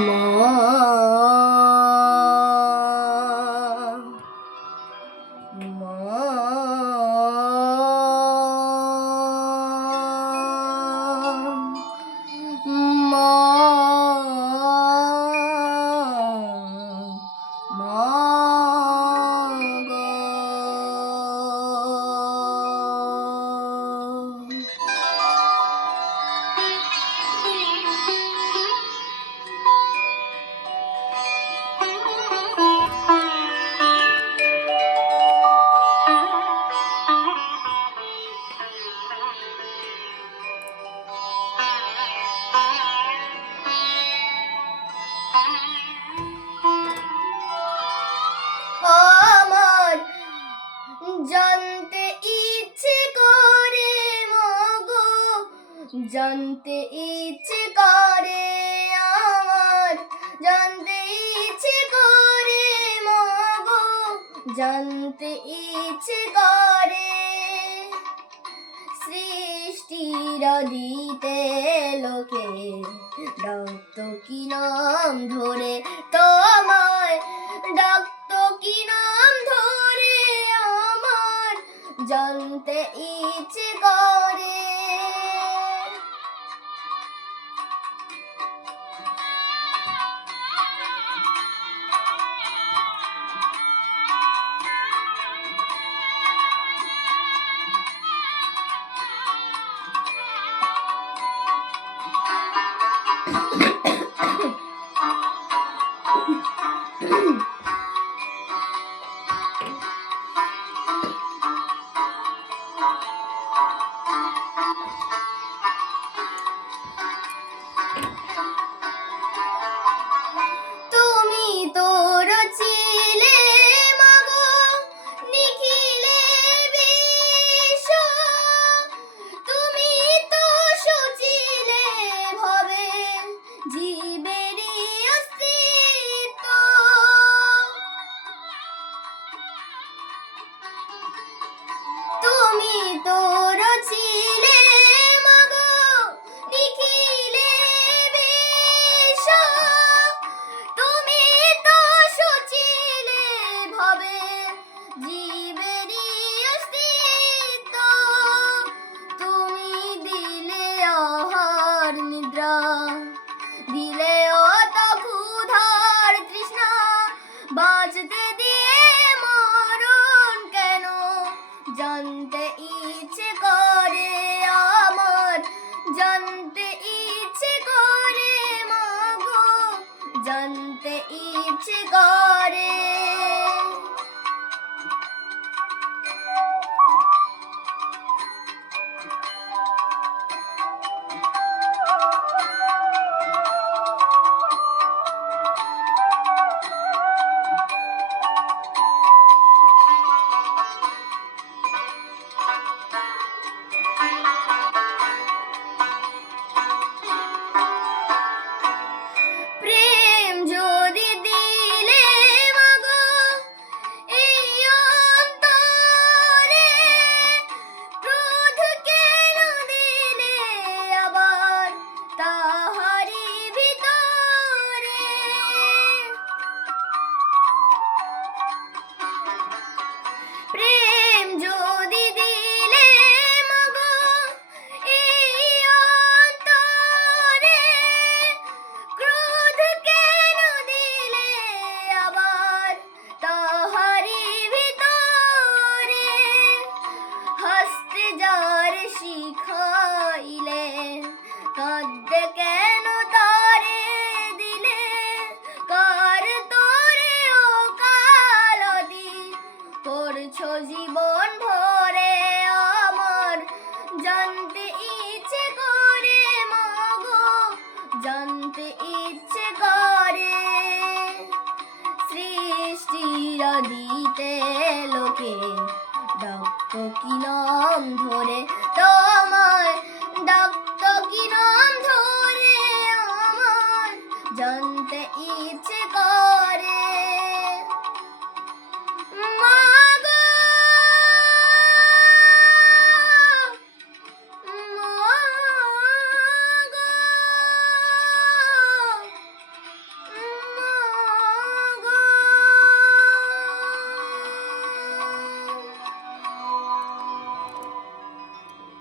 মা আমার জানতে ইচ্ছে করে মাগো, জানতে ইচ্ছে করে আমার, জানতে ইচ্ছে করে মাগো, জানতে ইচ্ছে করে সৃষ্টির দিতে লোকে ডাকতো কি নাম ধরে, তোমায় ডাকতো কি নাম ধরে আমার জানতে ইচ্ছে করে। দিলে অত ক্ষুধার তৃষ্ণা, বাঁচতে দিয়ে মরণ কেন জানতে ইচ্ছে করে আমার, জানতে ইচ্ছে করে মাগো, জানতে ইচ্ছে করে। শিখাইলে কাঁদতে কেন তারে দিলে, কার তোরে ও কালদি করছো জীবন ভরে আমার জানতে ইচ্ছে করে মাগো, জানতে ইচ্ছে করে সৃষ্টির দিতে লোকে ডাকতো কি নাম ধরে, তোমায় ডাকতো কি নাম ধরে আমার জানতে ইচ্ছে করে।